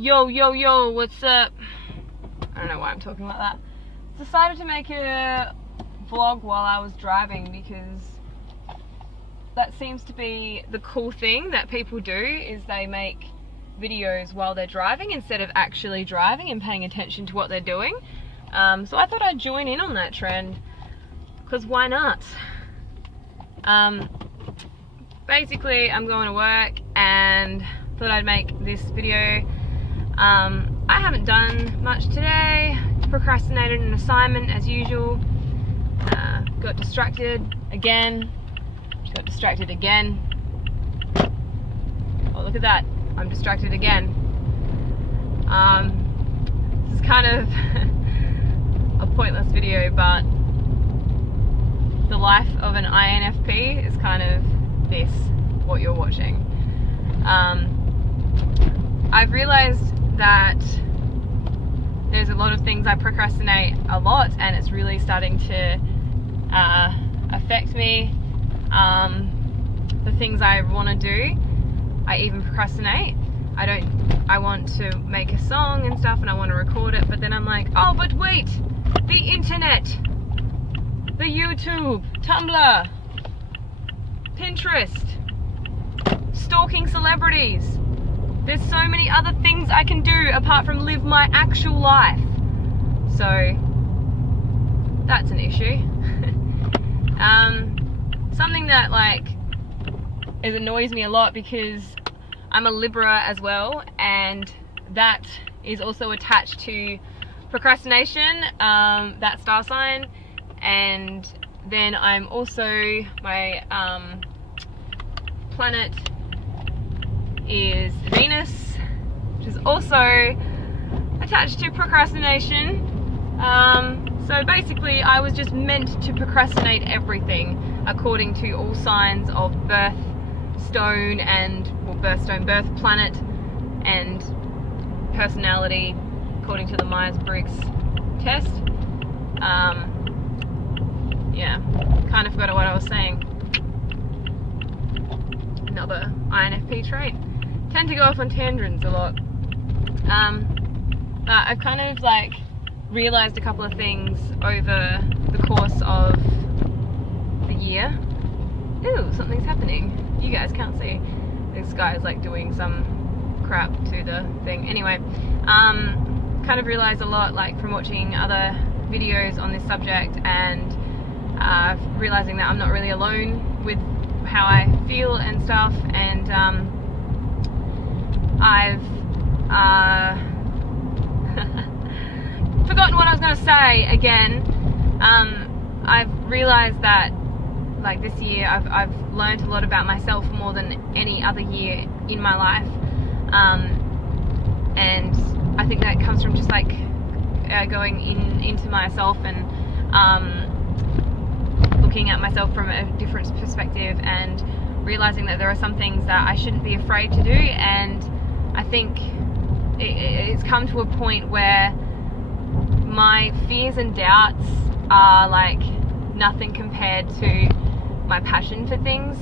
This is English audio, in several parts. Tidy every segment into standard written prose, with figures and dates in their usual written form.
Yo, what's up? I don't know why I'm talking like that. Decided to make a vlog while I was driving because that seems to be the cool thing that people do, is they make videos while they're driving instead of actually driving and paying attention to what they're doing. So I thought I'd join in on that trend, because why not? Basically, I'm going to work and thought I'd make this video. I haven't done much today. Procrastinated an assignment as usual. Got distracted again. Got distracted again. Oh, look at that. I'm distracted again. This is kind of a pointless video, but the life of an INFP is kind of this, what you're watching. I've realized that there's a lot of things I procrastinate a lot, and it's really starting to affect me. The things I want to do, I even procrastinate. I want to make a song and stuff, and I want to record it, but then I'm like, oh, but wait, the internet, the YouTube, Tumblr, Pinterest, stalking celebrities. There's so many other things I can do apart from live my actual life. So that's an issue. Something that it annoys me a lot, because I'm a Libra as well, and that is also attached to procrastination, that star sign. And then I'm also, my planet is Venus, which is also attached to procrastination. So basically I was just meant to procrastinate everything according to all signs of birthstone and, well, birthstone, birth planet, and personality according to the Myers-Briggs test. Yeah, kind of forgot what I was saying. Another INFP trait. Tend to go off on tangents a lot. But I've kind of realized a couple of things over the course of the year. Ooh, something's happening. You guys can't see. This guy's doing some crap to the thing. Anyway, kind of realized a lot from watching other videos on this subject, and realizing that I'm not really alone with how I feel and stuff. And I've forgotten what I was going to say again. I've realized that this year I've learned a lot about myself, more than any other year in my life, and I think that comes from just going into myself and looking at myself from a different perspective, and realizing that there are some things that I shouldn't be afraid to do. And I think it's come to a point where my fears and doubts are nothing compared to my passion for things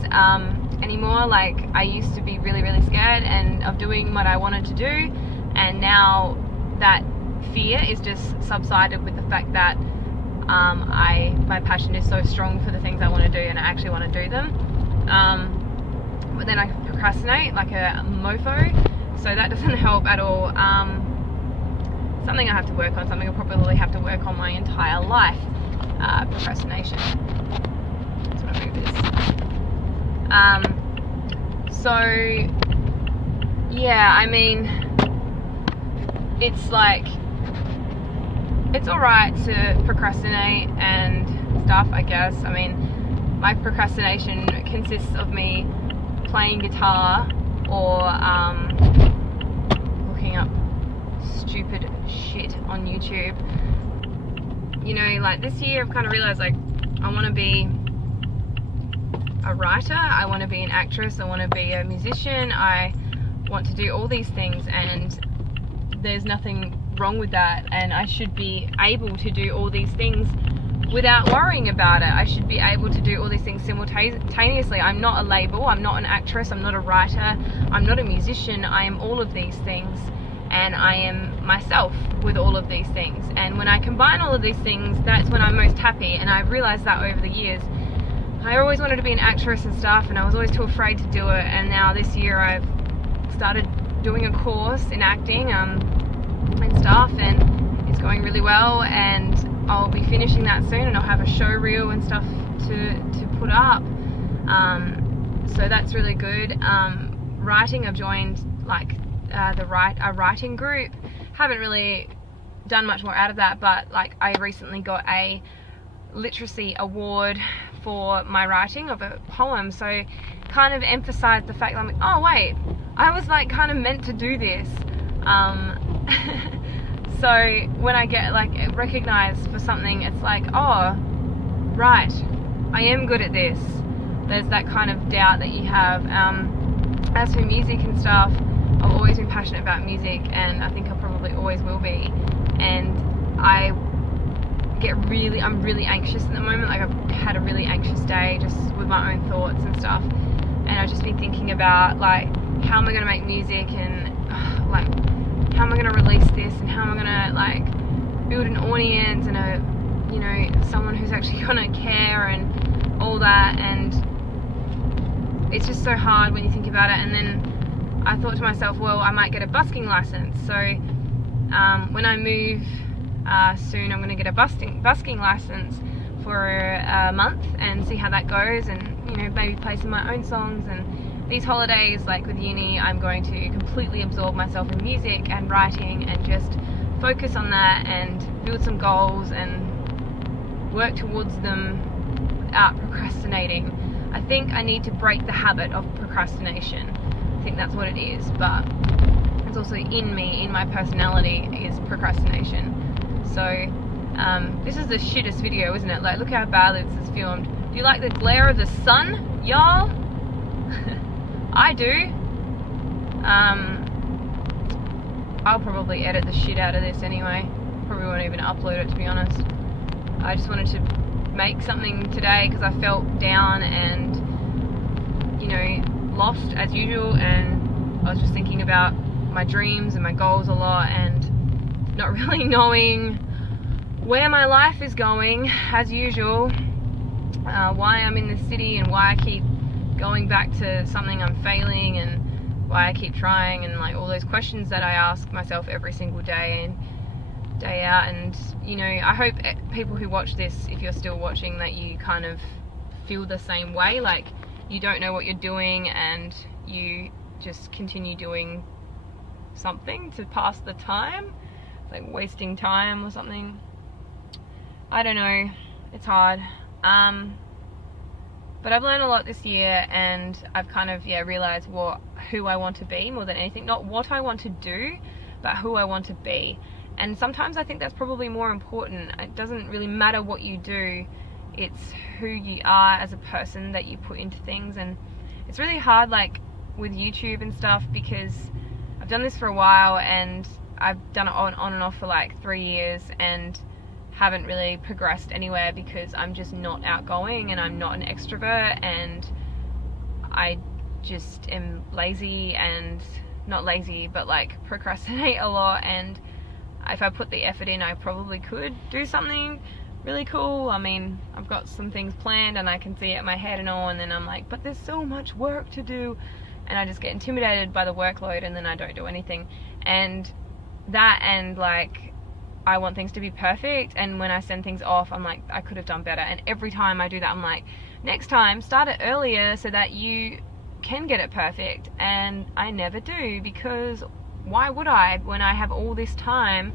anymore. I used to be really, really scared of doing what I wanted to do, and now that fear is just subsided with the fact that my passion is so strong for the things I want to do, and I actually want to do them. But then I procrastinate like a mofo, so that doesn't help at all. Something I have to work on, something I probably have to work on my entire life. Procrastination. That's what I move this. So yeah, I mean, it's it's alright to procrastinate and stuff, I guess. I mean, my procrastination consists of me playing guitar or looking up stupid shit on YouTube. You know, this year I've kind of realized I want to be a writer, I want to be an actress, I want to be a musician, I want to do all these things, and there's nothing wrong with that, and I should be able to do all these things without worrying about it. I should be able to do all these things simultaneously. I'm not a label, I'm not an actress, I'm not a writer, I'm not a musician, I am all of these things. and I am myself with all of these things. And when I combine all of these things, that's when I'm most happy. And I've realized that over the years. I always wanted to be an actress and stuff, and I was always too afraid to do it. And now this year I've started doing a course in acting and stuff, and it's going really well, and I'll be finishing that soon, and I'll have a show reel and stuff to put up. So that's really good. Writing, I've joined like a writing group. Haven't really done much more out of that, but like I recently got a literacy award for my writing of a poem, so kind of emphasized the fact that I'm like, oh wait, I was like kind of meant to do this. So when I get like recognized for something, it's like, oh right, I am good at this. There's that kind of doubt that you have. As for music and stuff, I've always been passionate about music, and I think I probably always will be. And I'm really anxious at the moment. Like I've had a really anxious day just with my own thoughts and stuff, and I've just been thinking about like, how am I going to make music, and like how am I going to release this, and how am I going to like build an audience and someone who's actually going to care and all that. And it's just so hard when you think about it. And then I thought to myself, well, I might get a busking license. So when I move soon, I'm going to get a busking license for a month and see how that goes, and maybe play some of my own songs. And these holidays, like with uni, I'm going to completely absorb myself in music and writing and just focus on that and build some goals and work towards them without procrastinating. I think I need to break the habit of procrastination. I think that's what it is, but it's also in me, in my personality, is procrastination. So this is the shittest video, isn't it? Like, look how badly this is filmed. Do you like the glare of the sun, y'all? I do. I'll probably edit the shit out of this anyway. Probably won't even upload it, to be honest. I just wanted to make something today because I felt down and lost as usual, and I was just thinking about my dreams and my goals a lot, and not really knowing where my life is going as usual, why I'm in the city, and why I keep going back to something I'm failing, and why I keep trying, and like all those questions that I ask myself every single day and day out. And I hope people who watch this, if you're still watching, that you kind of feel the same way, like you don't know what you're doing and you just continue doing something to pass the time. It's like wasting time or something. I don't know, it's hard. But I've learned a lot this year, and I've kind of realized who I want to be more than anything. Not what I want to do, but who I want to be. And sometimes I think that's probably more important. It doesn't really matter what you do, it's who you are as a person that you put into things. And it's really hard, like with YouTube and stuff, because I've done this for a while, and I've done it on and off for like 3 years, and haven't really progressed anywhere because I'm just not outgoing, and I'm not an extrovert, and I just am lazy, and not lazy, but like procrastinate a lot. And if I put the effort in, I probably could do something really cool. I mean, I've got some things planned and I can see it in my head and all, and then I'm like, but there's so much work to do, and I just get intimidated by the workload, and then I don't do anything. And that, and like I want things to be perfect, and when I send things off, I'm like, I could have done better. And every time I do that, I'm like, next time start it earlier so that you can get it perfect. And I never do, because why would I, when I have all this time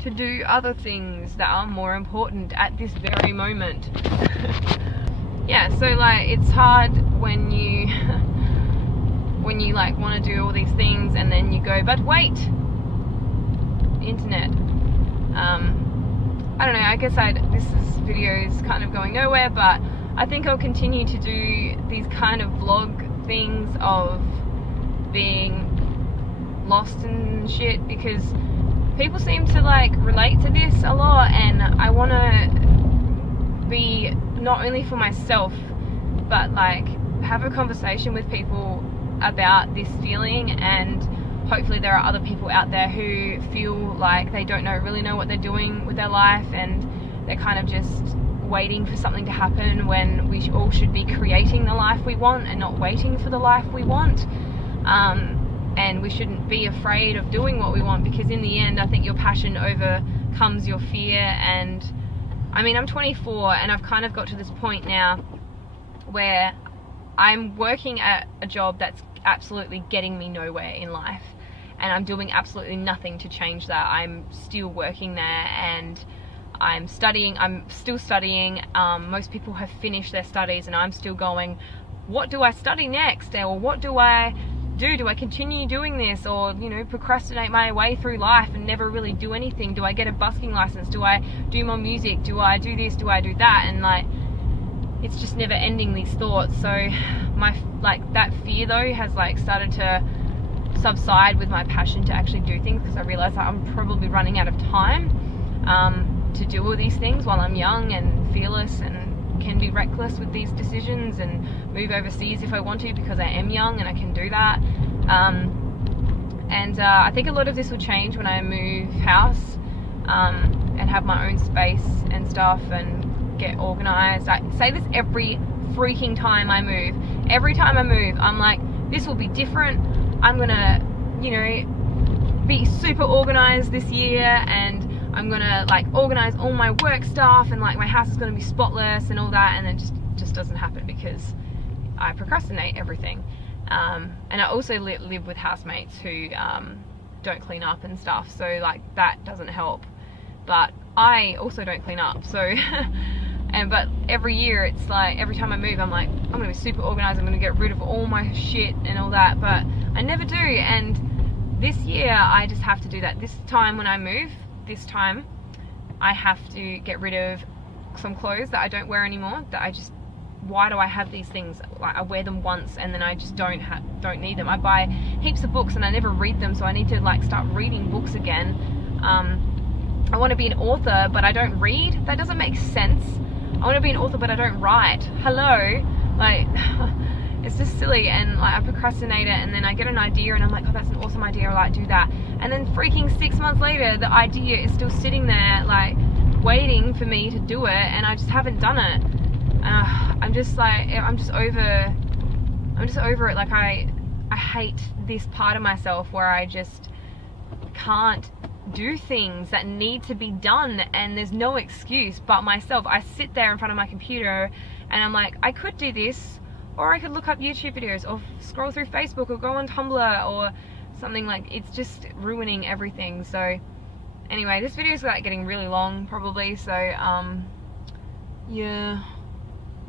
to do other things that are more important at this very moment? Yeah, so like it's hard when you like want to do all these things, and then you go, but wait, internet. I don't know, I guess this video is kind of going nowhere, but I think I'll continue to do these kind of vlog things of being lost and shit, because people seem to like relate to this a lot, and I want to be, not only for myself, but like have a conversation with people about this feeling, and hopefully there are other people out there who feel like they don't really know what they're doing with their life, and they're kind of just waiting for something to happen, when we all should be creating the life we want and not waiting for the life we want. And we shouldn't be afraid of doing what we want, because in the end I think your passion overcomes your fear. And I mean, I'm 24 and I've kind of got to this point now where I'm working at a job that's absolutely getting me nowhere in life, and I'm doing absolutely nothing to change that. I'm still working there, and I'm still studying. Most people have finished their studies and I'm still going, what do I study next? Or what do I do? Do I continue doing this, or procrastinate my way through life and never really do anything? Do I get a busking license? Do I do more music? Do I do this? Do I do that? And it's just never ending, these thoughts. So that fear though has started to subside with my passion to actually do things, because I realize that I'm probably running out of time to do all these things while I'm young and fearless, and can be reckless with these decisions and move overseas if I want to, because I am young and I can do that. I think a lot of this will change when I move house and have my own space and stuff and get organized. I say this every freaking time I move. Every time I move, I'm like, this will be different. I'm gonna, be super organized this year, and I'm gonna organize all my work stuff, and my house is gonna be spotless and all that, and it just doesn't happen because I procrastinate everything. And I also live with housemates who don't clean up and stuff, so that doesn't help. But I also don't clean up, so but every year it's every time I move, I'm I'm gonna be super organized, I'm gonna get rid of all my shit and all that, but I never do. And this year I just have to do that. This time when I move, I have to get rid of some clothes that I don't wear anymore, why do I have these things? I wear them once and then I just don't need them. I buy heaps of books and I never read them, so I need to start reading books again. I want to be an author, but I don't read. That doesn't make sense. I want to be an author, but I don't write. Hello? It's just silly. And I procrastinate it, and then I get an idea and I'm like, oh, that's an awesome idea, I'll do that. And then freaking 6 months later, the idea is still sitting there waiting for me to do it, and I just haven't done it. I'm just over it. I hate this part of myself where I just can't do things that need to be done, and there's no excuse but myself. I sit there in front of my computer and I'm like, I could do this, or I could look up YouTube videos, or scroll through Facebook, or go on Tumblr or something. It's just ruining everything. So anyway, this video is getting really long probably, so yeah,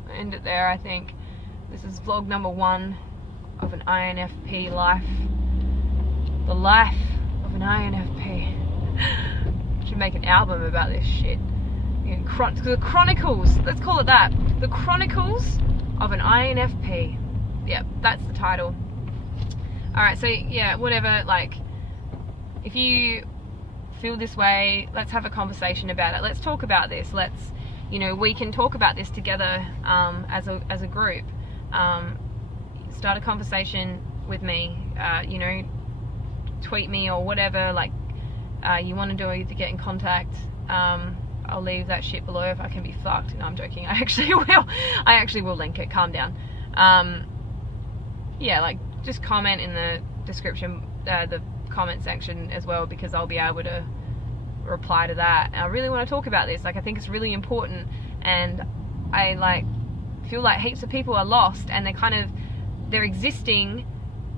I'll end it there. I think this is vlog number 1 of an INFP life. The life of an INFP. Should make an album about this shit. The Chronicles, let's call it that. The Chronicles of an INFP. Yep, that's the title. Alright, so yeah, whatever, if you feel this way, let's have a conversation about it. Let's talk about this. Let's, we can talk about this together as a group. Start a conversation with me, tweet me or whatever you want to do to get in contact. I'll leave that shit below if I can be fucked. No, I'm joking. I actually will link it. Calm down. Yeah, just comment in the description, the comment section as well, because I'll be able to reply to that. And I really want to talk about this. I think it's really important, and I feel heaps of people are lost, and they're existing,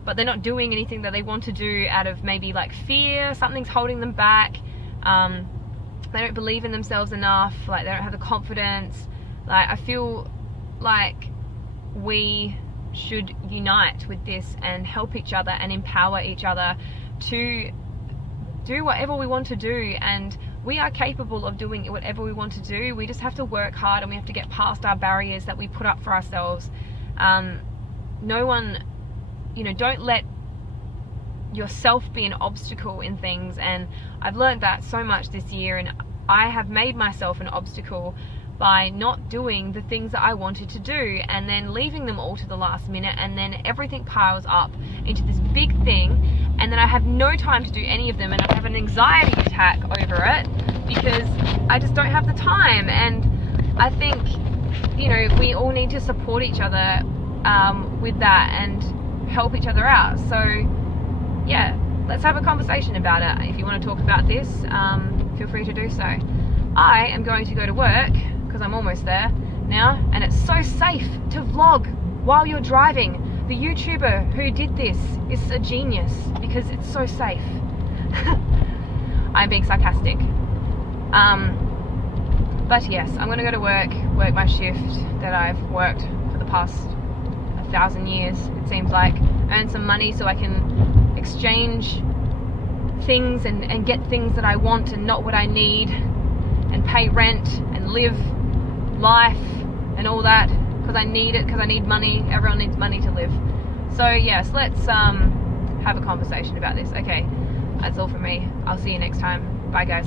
but they're not doing anything that they want to do out of maybe fear. Something's holding them back. They don't believe in themselves enough. They don't have the confidence. I feel like we should unite with this and help each other and empower each other to do whatever we want to do. And we are capable of doing whatever we want to do. We just have to work hard, and we have to get past our barriers that we put up for ourselves. No one, don't let yourself be an obstacle in things. And I've learned that so much this year, and I have made myself an obstacle by not doing the things that I wanted to do, and then leaving them all to the last minute, and then everything piles up into this big thing, and then I have no time to do any of them, and I have an anxiety attack over it because I just don't have the time. And I think, you know, we all need to support each other with that and help each other out. So yeah, let's have a conversation about it. If you want to talk about this, feel free to do so. I am going to go to work because I'm almost there now, and it's so safe to vlog while you're driving. The YouTuber who did this is a genius because it's so safe. I'm being sarcastic. But yes, I'm going to go to work my shift that I've worked for the past 1,000 years, it seems like, earn some money so I can exchange things and get things that I want and not what I need, and pay rent and live life and all that because I need it, because I need money. Everyone needs money to live. So yes, let's have a conversation about this. Okay, that's all from me. I'll see you next time. Bye guys.